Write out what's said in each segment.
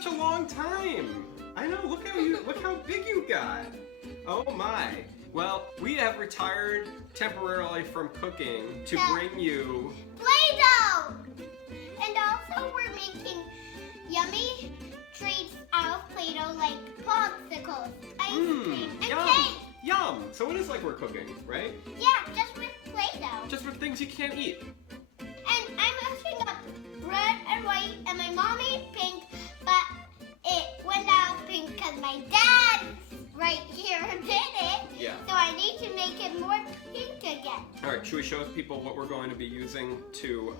such a long time. I know. Look how big you got. Oh my. Well, we have retired temporarily from cooking to bring you Play-Doh! And also we're making yummy treats out of Play-Doh like popsicles, ice cream, and yum, cake. yum. So it is like we're cooking, right? Yeah, just with Play-Doh. Just with things you can't eat. And I'm mixing up red and white, and my mom ate pink, but it went out pink because my dad right here did it. Yeah. So I need to make it more pink again. All right, should we show people what we're going to be using to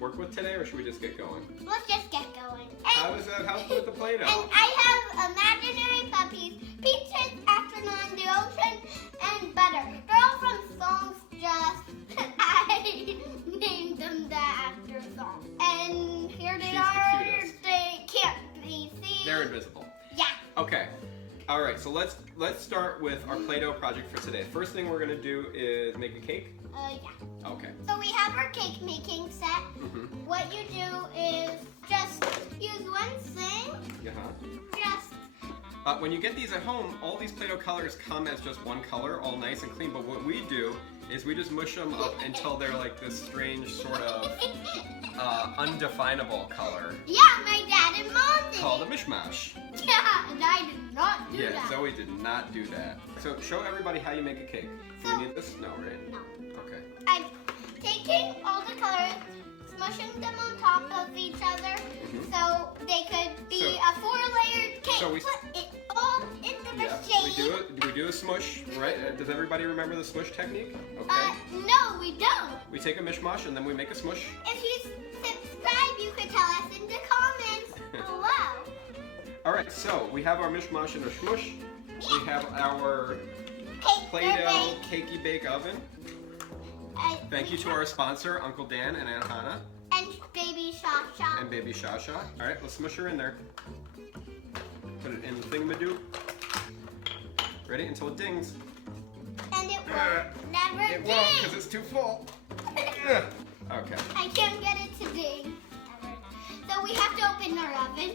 work with today, or should we just get going? Let's just get going. How does that help with the Play-Doh? And I have imaginary puppies, peaches, astronaut, the ocean, and butter. They're all from songs, just I named them that after songs. And here they She's the are. cutest. They can't be seen. They're invisible. Yeah. Okay. All right, so let's start with our Play-Doh project for today. First thing we're gonna do is make a cake. Yeah. Okay. So we have our cake making set. Mm-hmm. What you do is just use one thing. Just When you get these at home, all these Play-Doh colors come as just one color, all nice and clean. But what we do is we just mush them up until they're like this strange sort of undefinable color yeah, my dad and mom did. called a mishmash. Yeah, and I did not do Yeah, that. Zoe did not do that. So show everybody how you make a cake. Do So- we need this? No, right? No. Okay. I'm taking all the colors, smushing them on top of each other, so they could be So- a four-layered cake. so we- Put it all into the Yeah. shape. We do a smush, right? Does everybody remember the smush technique? Okay. No, we don't. We take a mishmash and then we make a smush. If you subscribe, you could tell us in the comments below. All right, so we have our mishmash and our smush. We have our Cake Play-Doh cakey bake oven. and Thank you to our sponsor, Uncle Dan and Aunt Hannah and baby Shasha. and baby Shasha. All right, let's smush her in there. Put it in the thingamadoo. Ready? Until it dings. And it will never It won't ding. because it's too full. Ugh. Okay. I can't get it to ding. So we have to open our oven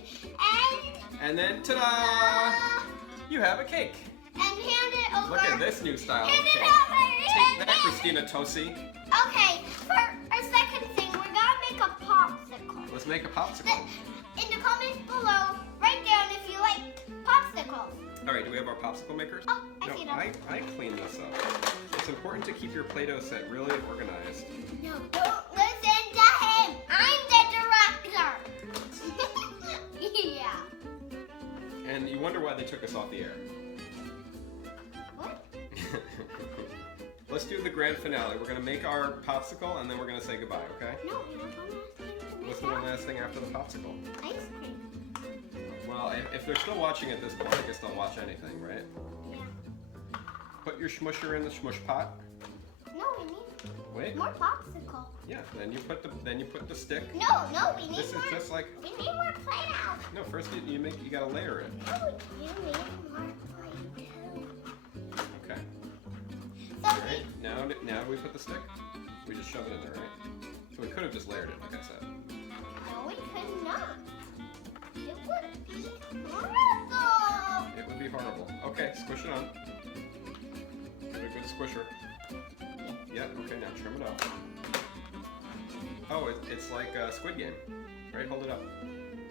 And then, ta-da! You have a cake. and hand it over. Look at this new style of Hand it cake. over. Take that, Christina Tosi. Okay, for our second thing, we're gonna make a popsicle. Let's make a popsicle. In the comments below, write down if you like popsicles. All right, do we have our popsicle makers? Oh, I see No, them. I cleaned this up. It's important to keep your Play-Doh set really organized. No, don't listen to him. I'm the director. Yeah. And you wonder why they took us off the air. What? Let's do the grand finale. We're gonna make our popsicle and then we're gonna say goodbye, okay? No, we're not gonna What's the one last thing after the popsicle? Ice cream. Well, if they're still watching at this point, I guess they'll watch anything, right? Yeah. Put your smusher in the smush pot. No, we need Wait. more popsicle. Yeah. Then you put the stick. No, we need This is more. just like We need more Play-Doh. no. First you gotta layer it. No, you need more Play-Doh. Okay. So All right. Now we put the stick. We just shove it in there, right? So we could have just layered it, like I said. no, we could not. It would be horrible. It would be horrible. Okay, squish it on. Give it a good squisher. Yeah, okay, now trim it off. Oh, it's like Squid Game. Right, hold it up.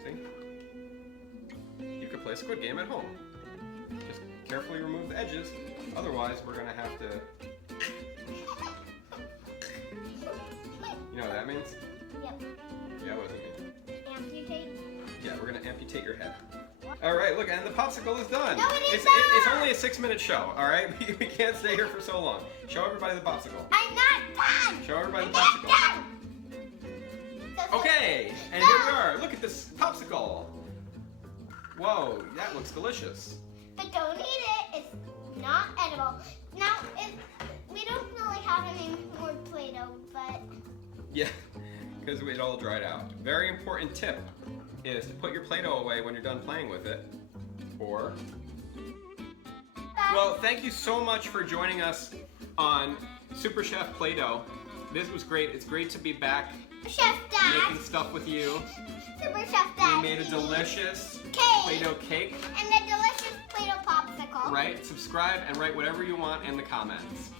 See? You could play Squid Game at home. Just carefully remove the edges. Otherwise, we're gonna have to... You know what that means? Yep. Yeah, what does it mean? Amputate. Yeah, we're gonna amputate your head. All right, look, and the popsicle is done. No, it is it's not. only a 6-minute show, all right? We can't stay here for so long. Show everybody the popsicle. I'm not done. Show everybody I'm the not popsicle. done. So- Okay, and here we are. Look at this popsicle. Whoa, that looks delicious. But don't eat it. It's not edible. Now, we don't really have any more Play-Doh, but Yeah, because it all dried out. Very important tip is to put your Play-Doh away when you're done playing with it. Or, well, thank you so much for joining us on Super Chef Play-Doh. This was great. It's great to be back Chef Dad. making stuff with you. Super Chef Dad. We made a delicious cake. Play-Doh cake. And a delicious Play-Doh popsicle. Right? Subscribe and write whatever you want in the comments.